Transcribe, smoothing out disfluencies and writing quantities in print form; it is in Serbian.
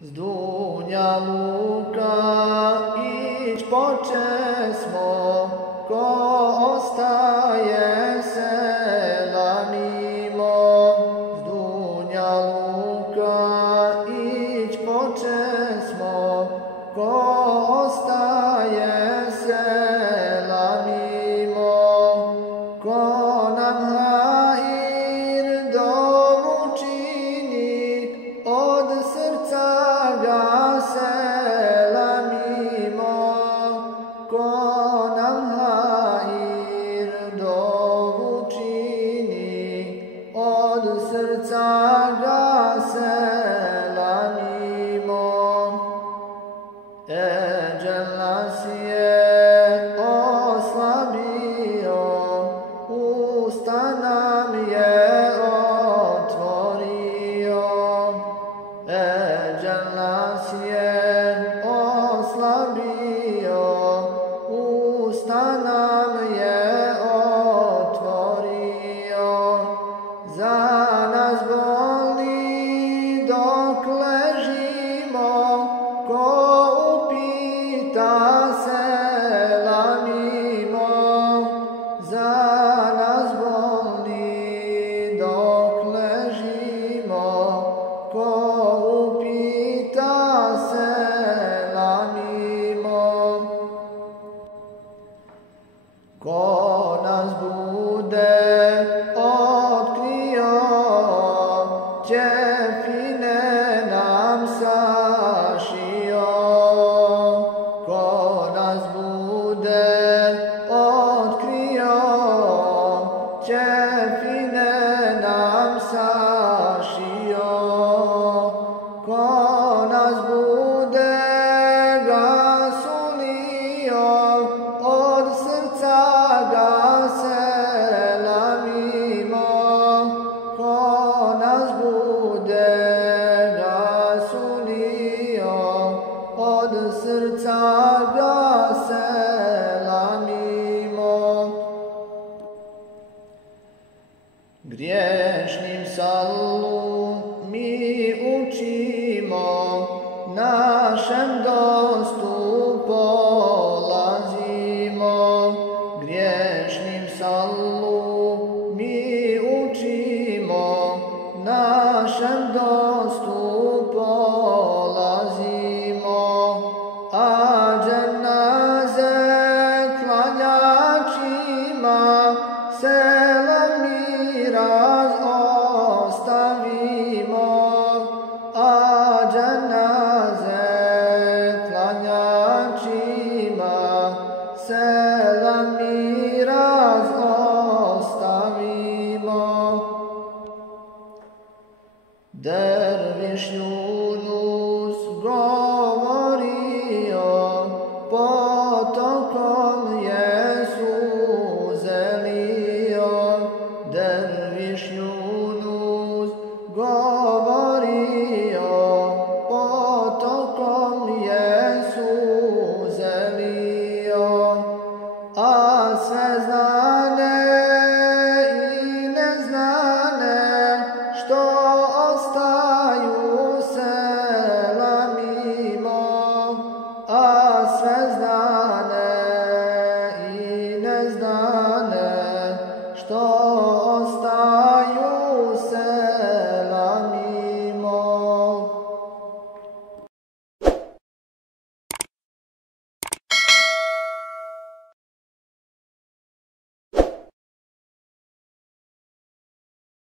Z Dunjaluka ić počesmo, ko ostaje selamimo. Z Dunjaluka ić počesmo, ko ostaje selamimo. Ko nam hair dovu čini, od srca ga selamimo. Ko nam hair dovu čini, od srca ga selamimo. Eđel nas je oslabio, usta nam je otvorio. Eđel nas je oslabio, usta nam je otvorio. Za nas bolni dok ležimo, ko upita selamimo. Za nas bolni dok ležimo, ko upita selamimo. Ko nas bude otkrio, ćefine nam sašio. Ko nas bude otkrio, ćefine nam sašio. Ko nas bude gasulio, od srca ga selamimo. Ko nas bude gasulio, od srca ga selamimo. Griješnim sallu mi učimo, našem dostu polazimo. Griješnim sallu mi učimo, našem dostu polazimo. A dženaze klanjačima selam miraz ostavimo. A dženaze klanjačima selam miraz ostavimo. Derviš ljudi